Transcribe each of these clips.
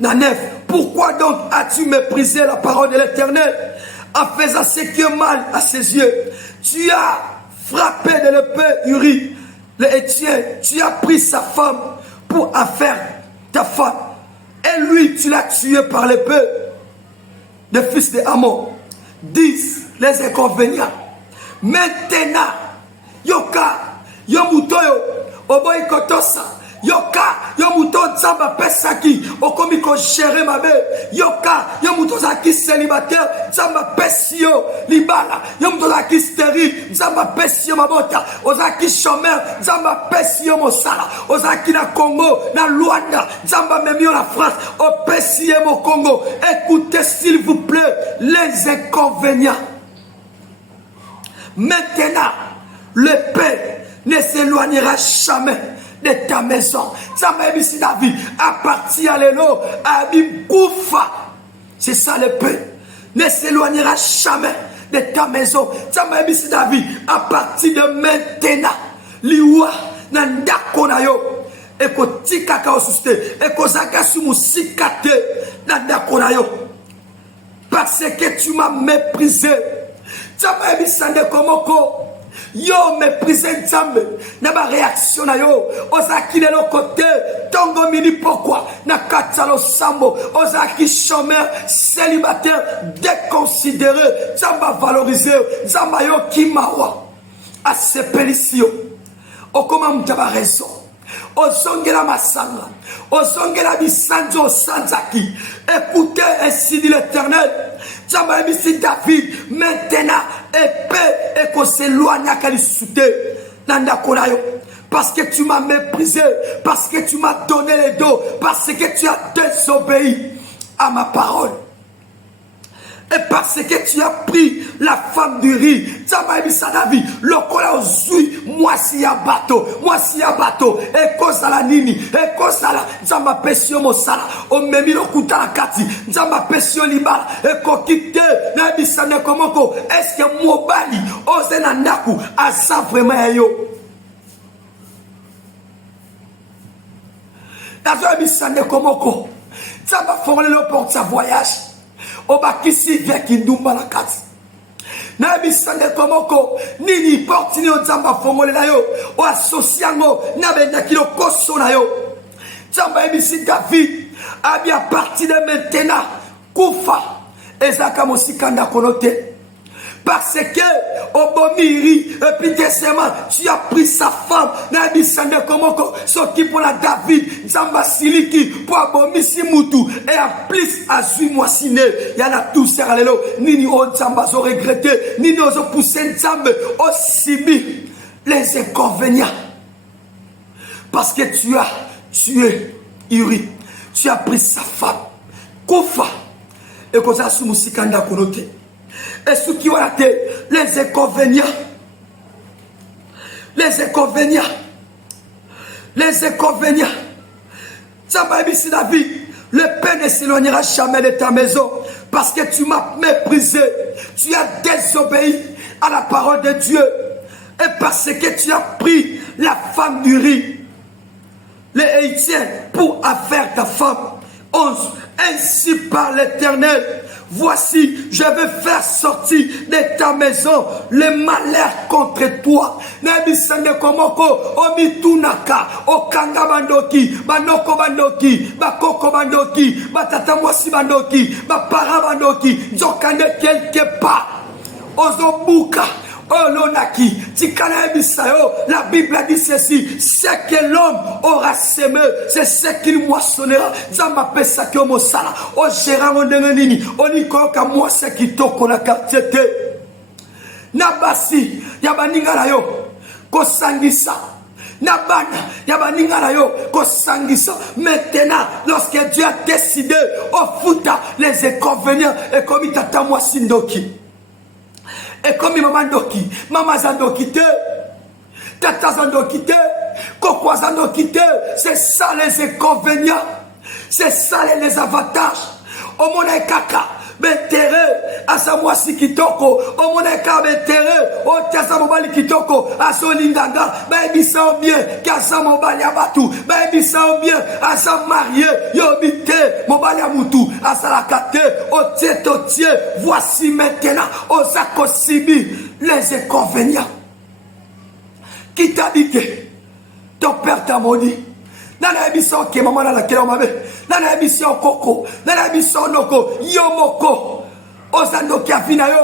Nanef, pourquoi donc as-tu méprisé la parole de l'Éternel en faisant ce qui est mal à ses yeux? Tu as frappé de l'épée Uri, le Hétien, tu as pris sa femme pour en faire ta femme. Et lui, tu l'as tué par l'épée. Le fils de Amon. 10. Les inconvénients. Maintenant, Yoka, Yomutoyo, Oboy Kotosa, Yoka, Yomuto Zamba Pesaki, Okomiko Géré Mabe, Yoka, Yomuto Zaki célibataire, Zamba Pesio, Libala, Yomuto Zaki stérile, Zamba Pesio Mabota, Ozaki chômeur, Zamba Pesio Mosala, Ozaki na Congo, na Luanda, Zamba Memio la France, au Pesio au Congo. Écoutez s'il vous plaît les inconvénients. Maintenant, le Père ne s'éloignera jamais de ta maison. Ça m'a dit David, à partir de l'élo, à Koufa. C'est ça le Père. Ne s'éloignera jamais de ta maison. Ça m'a dit David, à partir de maintenant, liwa nandako na yo. Eko tika ka osuste, eko zaka sumusikate nandako na yo. Parce que tu m'as méprisé. Ça m'a dit Sande Komoko. Yo méprisé Nzambe na ba réaction na yo ozaki de l'autre côté tongo mini pourquoi na katsalo sambo ozaki chômeur célibataire déconsidéré Nzamba valoriser Nzamba yo kimawa a sepelisio okoma mutaba raison ozongela masanga ozongela bisanzo sanzaki. Écoutez ainsi dit l'Éternel. Nzamba ebisi David maintenant épée et qu'on s'éloigne à Kalisouté Nandakonayo. Parce que tu m'as méprisé, parce que tu m'as donné le dos, parce que tu as désobéi à ma parole. Et parce que tu as pris la femme du riz, Nzamba ebisa David, lokola ozui, moi si ya bateau, et cause à la nini, et cause à la, Nzamba pesio mosala, o memi lokuta la kati, Nzamba pesio libala, et kokite, na ebisa ne komoko, est-ce que mobali, ose nandaku, asa vraiment yo. Nazo ebisa ne komoko, Nzamba formule le porte sa voyage. Obakisi veki ndumba la kati. Na bisande komoko nini porti ni Nzamba fongole na yo o asosiango na benda kilo koso na yo. Nzamba ebisi David a bien parti de maintenant kufa ezaka mosikanda konote. Parce que Obomiri et puis décemment tu as pris sa femme na bisande komoko soki pour la David Nzamba siliki pour Abomisi mutu et en plus azui moisine yana tout seralelo nini o Nzamba zo regretté nini ozo pousser Nzambe o sibi les inconvénients parce que tu as tué Uri, tu as pris sa femme Koufa et koza su musikanda konote. Et ce qui va être les inconvénients. Ça m'a dit David, le Père ne s'éloignera jamais de ta maison parce que tu m'as méprisé. Tu as désobéi à la parole de Dieu. Et parce que tu as pris la femme du riz, les Hétiens, pour affaire ta femme. 11. Ainsi par l'Éternel. Voici, je vais faire sortir de ta maison le malheur contre toi. Nebisende komoko, omitunaka, okanga bandoki, banoko bandoki, bakoko bandoki, batatamwasi bandoki, bapara bandoki, nzokande quelque part. Ozobuka. Olonaki, la Bible dit ceci, ce que l'homme aura semé, c'est ce qu'il moissonnera. Zamba pesa ki omosala, o gérant ondenge nini, oniko ka moi ce qui toko na quartier te. Nabasi, yabaninga na yo, kosangisa. Nabana, yabaninga na yo, kosangisa. Maintenant, lorsque Dieu a décidé, au futa les inconvénients, et comme il t'a moi sindoki. Et comme maman doki, maman zandoki te, tata zandoki te, koko zandoki te, c'est ça les inconvénients, c'est ça les avantages. Au monde kaka, Bentere asa mwasi kitoko omoneka bentere otiasa mobali kitoko asa olinganga bayebisa bien kasa mobali ya batu bayebisa bien asa marié yobite mobali ya mutu asalaka te otie voici maintenant oza kosibi les inconvénients qui t'habitent. Ton père t'a maudit. Nana ebiso ke maman na la kelo mabe. Nana ebiso koko. Nana ebiso noko. Yomoko. Ozando ki afina yo.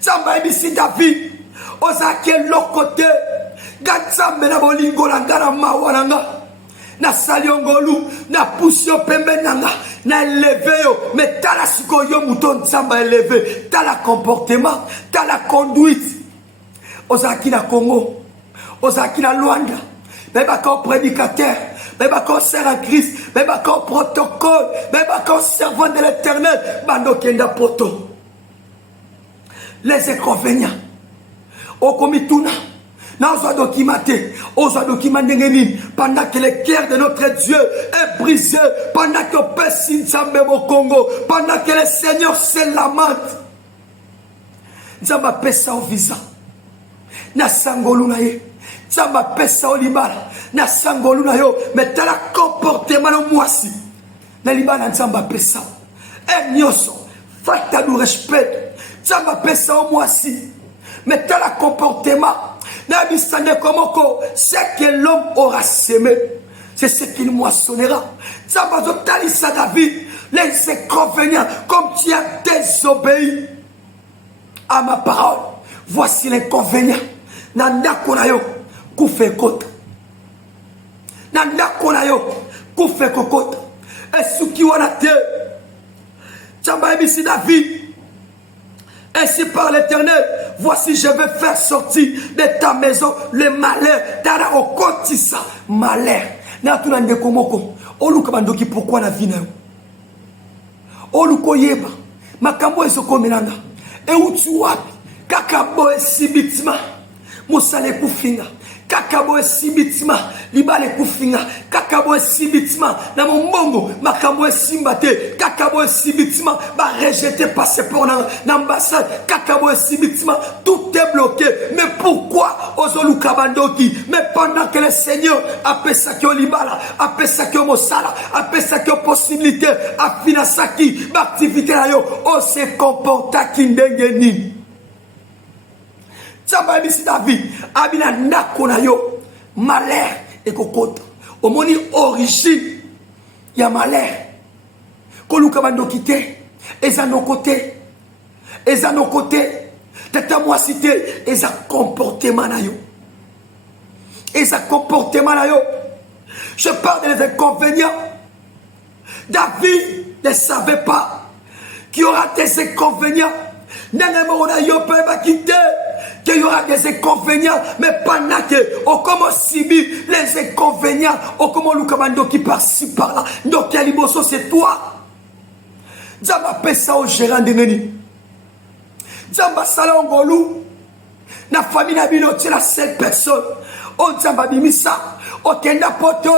Tamba ebisi David. Oza ke lokote. Gatsambe na bolingo na ngana mawa nanga. Na saliongolu. Na pusio pembe nanga. Na élevé yo. Mais t'as la siko yo mouton tsamba élevé. T'as la comportement. T'as la conduite. Oza ki na Congo. Oza ki na Luanda. Même encore prédicateur, même encore sert à Christ, même encore protocole, même encore servant de l'Éternel, bando kenda poto. Les inconvénients. Au komituna, n'a osa documenté, osa documenté pendant que le cœur de notre Dieu est brisé, pendant que personne Nzambe au Congo, pendant que le Seigneur se lamente. Nzamba pesa au visa, na sangolu na ye. Zamba pesa o libala na sangolu na yo mais tala comportement no mwasi na libala nzamba pesa nyoso fata du respect zamba pesa o mwasi mais tala comportement na bisane komoko ce que l'homme aura semé c'est ce qu'il moissonnera. Zamba zo talisa David les inconvénients comme tu as désobéi à ma parole. Voici l'inconvénient nanda konayo Koufe kota. Nanda konayo. Koufe kokota. Esuki wanate. Tchamba ebisi David. Ainsi par l'Éternel. Voici je vais faire sortir de ta maison le malheur. Tara okotisa. Malheur. Na tuna ndeko moko. Oluka bandoki pourquoi na vie na yo. Oluko yeba. Makambo ezoko melanga. E uti wapi. Kakabo esibitima. Mosale kufinga. Kakabo esibitima libale kufinga kakabo esibitima na mombongo makambo esimbate kakabo esibitima ba rejeter passeport na ambassade kakabo esibitima tout est bloqué mais pourquoi ozoluka bandoki mais pendant que le Seigneur apesa ki libala apesa ki mosala apesa ki possibilité afina saki ba activité na yo o se comporta kindenge nini. Tchamba ebisi David abina ndako na yo malheur ekokota omoni origine ya malheur koluka bandoki te eza no côté tata mwasi te eza comportement na yo je parle des inconvénients. David ne savait pas qu'il y aura des inconvénients. Qu'il y aura des inconvénients, mais pendant que on commence à subir les inconvénients, on commence à commander qui par-ci par-là. Donc, c'est toi. Zamba pesa au gérant de Neni. Zamba salongolu. Na famille na bino, c'est la seule personne. On zamba bimisa. On kenda poto.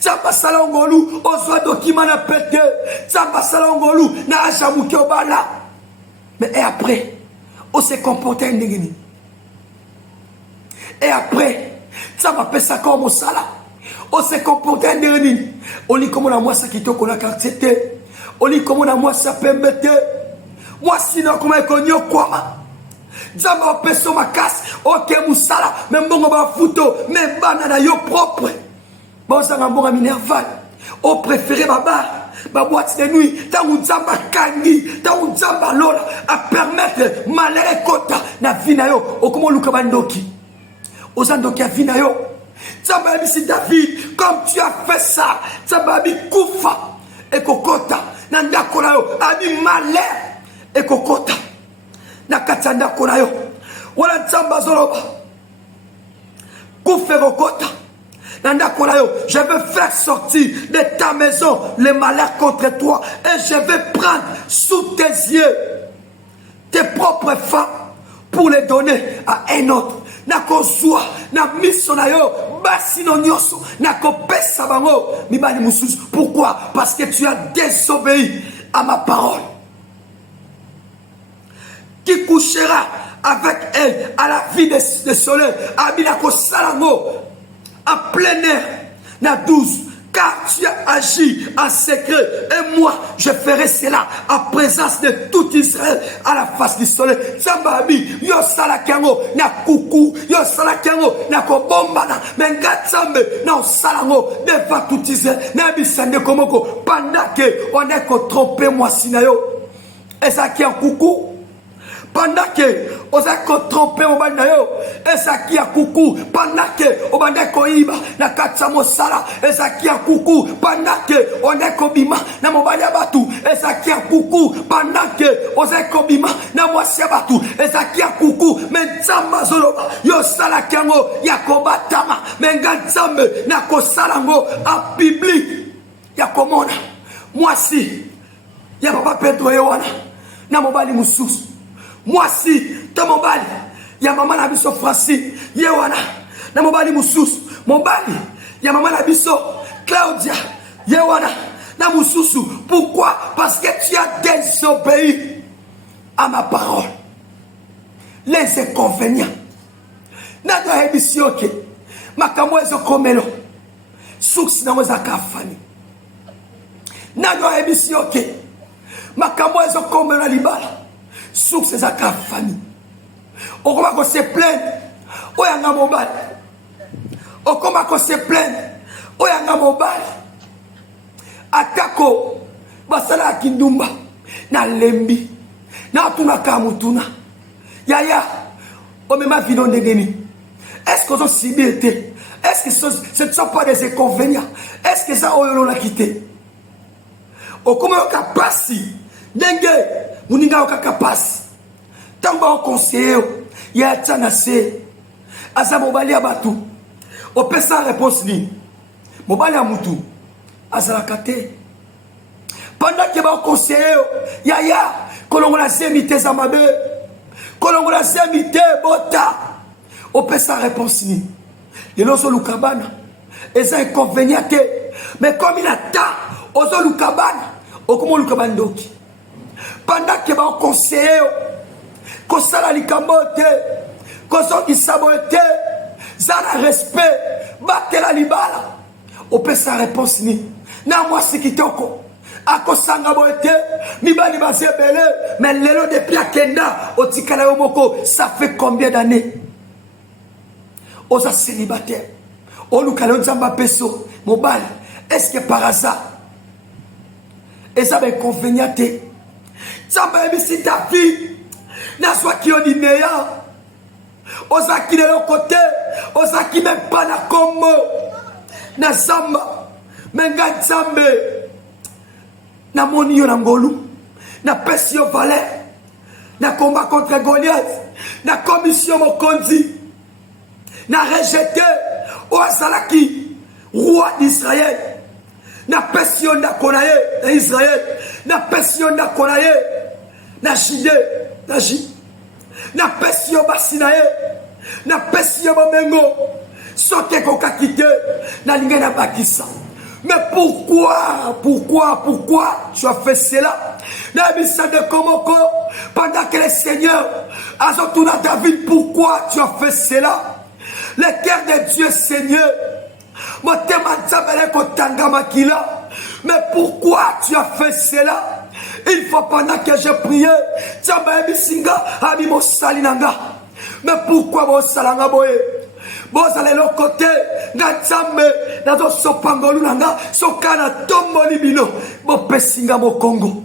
Zamba salongolu. On soit document na pété. Zamba salongolu. Na ajamuke obala. Mais et après, on s'est comporté en Neni. Et après, ça m'a fait ça comme au sala. On s'est comporté en Neni. On lit comme on a moi ça qui te connaît quand c'était. On lit comme on a moi ça peut mettre. Moi sinon comment est connu quoi. Zamba peso ma casse. Ok musala. Même bon on va photo. Même banana yo propre. Bon ça m'a bon à minerval. On préféré baba. Ma boîte de nuit, tant on zamba kangi, tant on zamba lola, à permettre malheur kota na vinayo, au comment lukabandoki, aux andoki à vinayo. Zamba bisi David, comme tu as fait ça, zamba bi kufa, et kokota, nanda konayo, abi malheur, et kokota, na katanda konayo, wala zamba zoloba, kufe kokota. Je vais faire sortir de ta maison le malheur contre toi et je vais prendre sous tes yeux tes propres femmes pour les donner à un autre. Nakozwa na miso na yo basino nyoso nakopesa bango mibali mususu. Pourquoi? Parce que tu as désobéi à ma parole. qui couchera avec elle à la vie de soleil, Abinako Salango, en plein air, na 12. Car tu as agi en secret, et moi je ferai cela en présence de tout Israël à la face du soleil. Zambabi, yo salakango na kuku, yo salakango na kobombana, menga zambe na salango devant tout Israël. Na bisande komoko, pendant que on est qu'on trompe moi sinayo, et ça qui en coucou. Pendant que on a trompé au bandayo, et ça qui a coucou. Pendant que on a koiba na katsamo sala, et ça qui a coucou. Pendant que on a kobima na mobali batu, et ça qui a coucou. Pendant que on a kobima na mwasi batu, et ça qui a coucou. Mais tsamba zoloba yo sala kango yakobatama, mais nganzambe na kosalango en public yakomona. Mwasi ya papa Pedro Yohana na mobali mususu. Moi si, ton mobali, ya maman na biso Francis, yewana, na mobali mususu, mobali, ya maman na biso Claudia, yewana, na mususu. Pourquoi? Parce que tu as désobéi à ma parole. Les inconvénients. Na doa émission que, makambo ezo komelo, souks na moza kafani. Na doa émission que, makambo ezo komelo libala. Souk c'est sa famille. On commence à se plaindre. On y a un mobile. On commence à se plaindre. On y a un mobile. Atako. Basala Kindumba. Na lembi. Na tuna kamutuna. Yaya. On me m'a vu dans des génies. Est-ce que c'est civilité? Est-ce que ce ne sont pas des inconvénients? Est-ce que ça on l'a quitté? On commence à passer. Dengue. Muninga okakapasi tamba okonseyo ya tsanase asa mobali ya batu opesa réponse ni mobali ya mutu asa la kate pendant que ba okonseyo ya kolongola semite za mabe kolongola semite bota opesa réponse ni lelo so lukabana eza inconvénient mais comme il attend ozo lukabana okomo lukabana ndoki. Pendant que va conseiller, qu'on s'ala likamote, qu'on s'en sabote, zana respect, batte la libala. On peut sa réponse ni. Na moi c'est qui toko. Ako sanga boete, mi bali base belé, mais lelo depuis akenda, o tikala omoko, ça fait combien d'années? Osa célibataire. O lukalo nzamba peso, mobile. Est-ce que par hasard, et ça va inconvénient? Ça va si ta fille n'a soit qui est meilleur. Osa qui de l'autre côté, osa qui même pas na combo. Na samba, menga zambe. Na moni yo na ngolu. Na pesio valeur. Na combat contre Goliath. Na commission mokondi. Na rejeté. Oasalaki, roi d'Israël. Na pesio na konaye na Israël. Na pesio na konaye na Jide na J. Na pesio basinaye. Na pesio momengo. Sote koka kite na linga na bakisa. Mais pourquoi tu as fait cela? Na bisa de Komoko pendant que le Seigneur a tourné à David, pourquoi tu as fait cela? Le cœur de Dieu Seigneur. Mais pourquoi tu as fait cela? Il faut pendant que j'ai prié, mais pourquoi vous salanga boye? Vous allez l'autre côté, Gatsambe, dans ce pangolu nanga, ce kana tombo libino, vous pesinga mo Congo.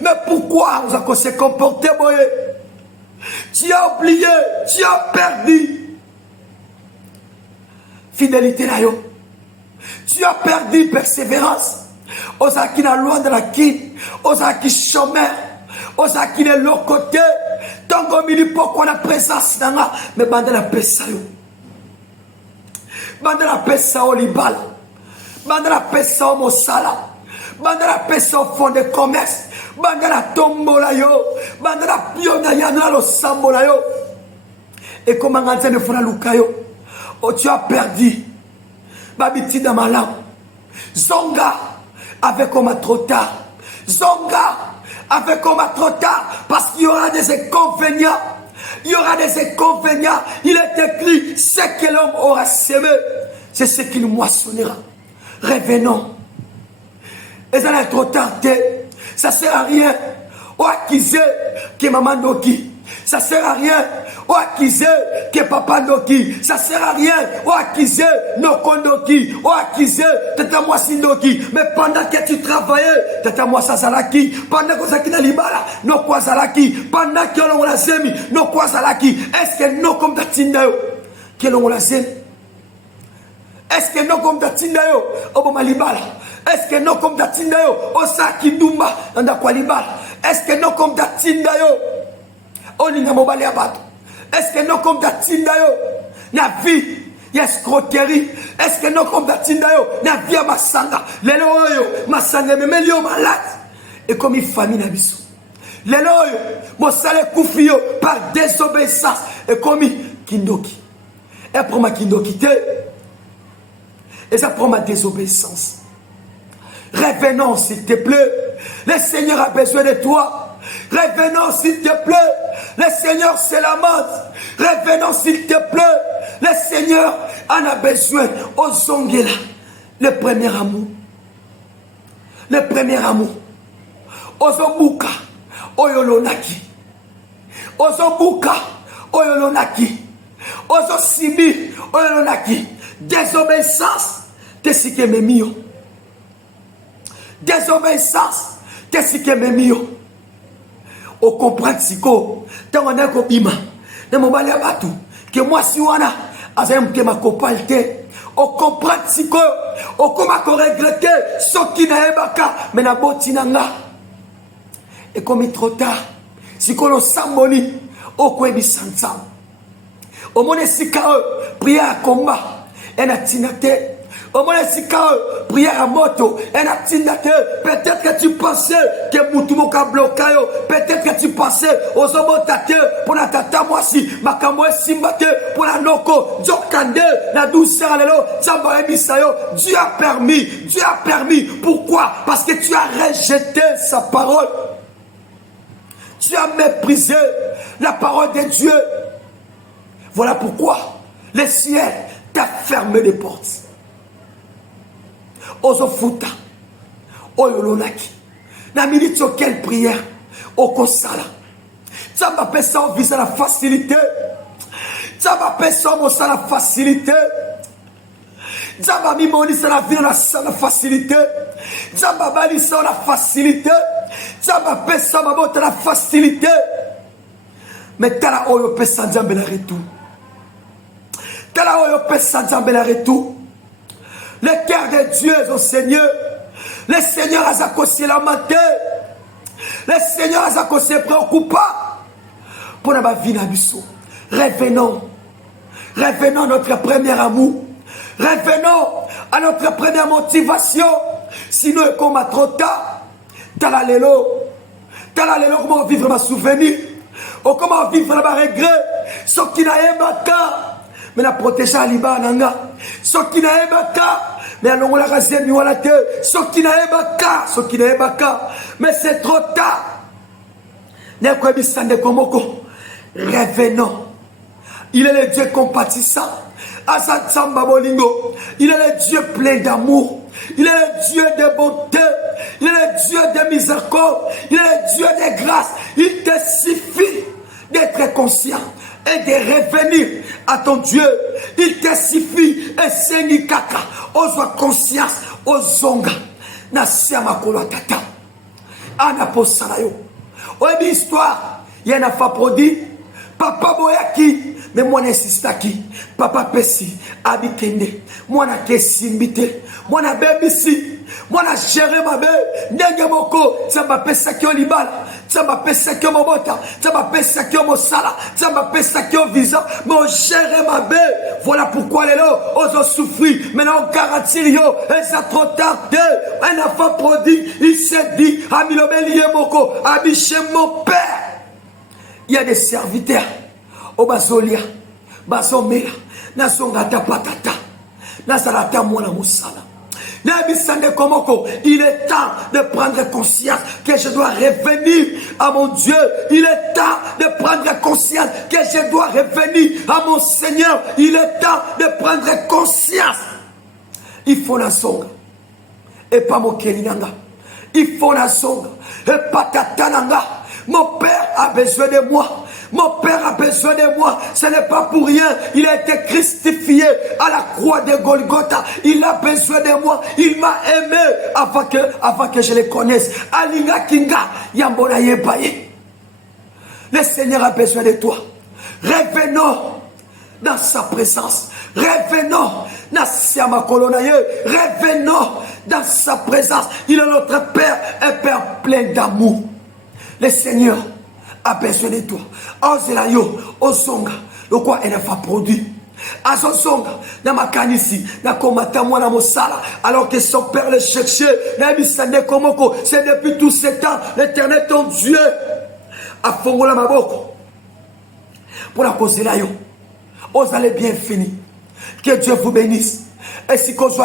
Mais pourquoi vous avez se comporté boye? Tu as oublié, tu as perdu. Fidélité là yo. Tu as perdu persévérance. Osaki na loin de la kin. Osaki chômeur. Osaki de l'autre côté. Tant qu'on me dit pourquoi la présence n'a mais bande la paix ça yo. Bande la paix ça au libal. Bande la paix ça au mosala. Bande la paix ça au fond de commerce. Bande la tombola yo. Bande la piona yana lo sambola yo. Et comment on ne fera lukayo? Oh, tu as perdu. Babiti dans ma langue. Zonga avec comme trop tard. Zonga avec comme trop tard, parce qu'il y aura des inconvénients. Il y aura des inconvénients. Il est écrit, ce que l'homme aura semé, c'est ce qu'il moissonnera. Revenons. Et ça n'est trop tard. Ça ne sert à rien. Ou acquise que maman Noki. Ça ne sert à rien. Ou acquise que papa Noki. Ça ne sert à rien. Ou acquise Noko Noki. Ou acquise tata moi Sindoki. Mais pendant que tu travaillais, tata moi Sazalaki. Pendant que tu as libala, Noko Zalaki. Pendant que l'on l'a semi, Noko Zalaki. Est-ce que non comme Tatinda que l'on l'a semi? Est-ce que non comme Tatinda yo? Obama libala. Est-ce que non comme Tatinda yo? Osaki Dumba. Nanda kwa libala. Est-ce que non comme Tatinda yo? Oninga mobali abato. Est-ce que non comme Tatinda yo? Na vie. Escroquerie. Est-ce que non comme Tatinda yo? Na vie à Masanga. Lelo yo. Masanga me melio malade. Et comme il famille na biso. Lelo yo. Mosale kufio par désobéissance. Et comme Kindoki. Et pour ma Kindoki te. Et ça prend ma désobéissance. Revenons s'il te plaît. Le Seigneur a besoin de toi. Revenons s'il te plaît. Le Seigneur se lamente. Revenons s'il te plaît. Le Seigneur en a besoin. Ozongela. Le premier amour. Le premier amour. Ozobuka. Oyolonaki. Ozobuka. Oyolonaki. Ozosibi. Oyolonaki. Désobéissance. T'es que memio. Désobéissance. T'es que memio. O comprendre siko. Tant on est ko bima. Ne mo bali abatu. Que moi si wana. Azem ke ma kopalte. O comprendre siko. O koma ko regretter. Soki na ebaka. Mais na botinanga. Et comme il est trop tard. Siko lo samboli. O ko ebisansa. O mone sika prière à combat. En atinate. Au moins, si quand prière à moto, peut-être que tu pensais que Moutoumou a bloqué, peut-être que tu pensais aux hommes pour la tata moi si, ma camoë simbate pour la noko, Djokande, la douceur à l'élo, Dieu a permis. Pourquoi? Parce que tu as rejeté sa parole. Tu as méprisé la parole de Dieu. Voilà pourquoi le ciel t'a fermé les portes. Ozofuta, oyolonaki. Na minute quelle prière, okosala. Ça m'appelle ça au visa la facilité. Ça m'appelle ça au la facilité. Ça m'a mis mon ça la vie la facilité. Ça m'a bali ça la facilité. Ça m'appelle ça ma botte la facilité. Mais t'as la oyo pesa jambe la retour. T'as la oyo pesa jambe la retour. Le cœur de Dieu est au Seigneur. Le Seigneur a s'accosé la matin. Le Seigneur a s'accosé préoccupant. Pour la vie d'Abisso. Revenons. Revenons à notre premier amour. Revenons à notre première motivation. Sinon, comme à trop tard, talalelo, comment vivre ma souvenir. Ou comment vivre ma regret. Ce qui n'a pas ta. Mais la protéger à Liban, ce qui n'a pas ta. Mais allons la raser, nous à la terre. Ce qui n'a pas ta. Mais c'est trop tard. Revenons. Il est le Dieu compatissant. Il est le Dieu plein d'amour. Il est le Dieu de bonté. Il est le Dieu de miséricorde. Il est le Dieu de grâce. Il te suffit d'être conscient et de revenir à ton Dieu. Il te suffit et sengi kaka. Ozwa conscience. Ozonga. Na siama kolo tata. Ana posala yo. Oyebi histoire. Yana fa prodi. Papa boyaki. Mais moi n'insistaki. Papa pesi. Abikende. Moi na kesimbite. Moi na bebisi. Moi na géré ma bébé. Nenge moko. Ça m'a pesa ki olibala. Ça m'a pesa ki mobota. Ça m'a pesa ki mosala. Ça m'a pesa ki visa. Mais on géré ma bébé. Voilà pourquoi les lots. On souffri. Maintenant on garantit yo. Et ça trop tardé. Un enfant prodigue. Il s'est dit. Amilobeli moko. Ami chez mon père. Il y a des serviteurs. Obazolia, bazomela, nazongata patata, nazalata mwana musala. Il est temps de prendre conscience que je dois revenir à mon Dieu. Il est temps de prendre conscience que je dois revenir à mon Seigneur. Il est temps de prendre conscience. Il faut la songa. Et pas mon kelinanga. Il faut la songa. Et pas tatananga. Mon père a besoin de moi. Mon père a besoin de moi. Ce n'est pas pour rien. Il a été crucifié à la croix de Golgotha. Il a besoin de moi. Il m'a aimé avant que je le connaisse. Alinga Kinga, Yambona Yebaye. Le Seigneur a besoin de toi. Revenons dans sa présence. Revenons dans sa makolonaye. Revenons dans sa présence. Il est notre Père, un Père plein d'amour. Le Seigneur a besoin de toi. Ozela yo, ozonga, le quoi elle a produit. Azozonga, na makanisi, na komata mwana mosala, alors que son père le cherchait, na bisande komoko, c'est depuis tout ce temps, l'Éternel ton Dieu a fongola maboko. Pour la cause de la yo, ozale bien fini. Que Dieu vous bénisse. Et si qu'on soit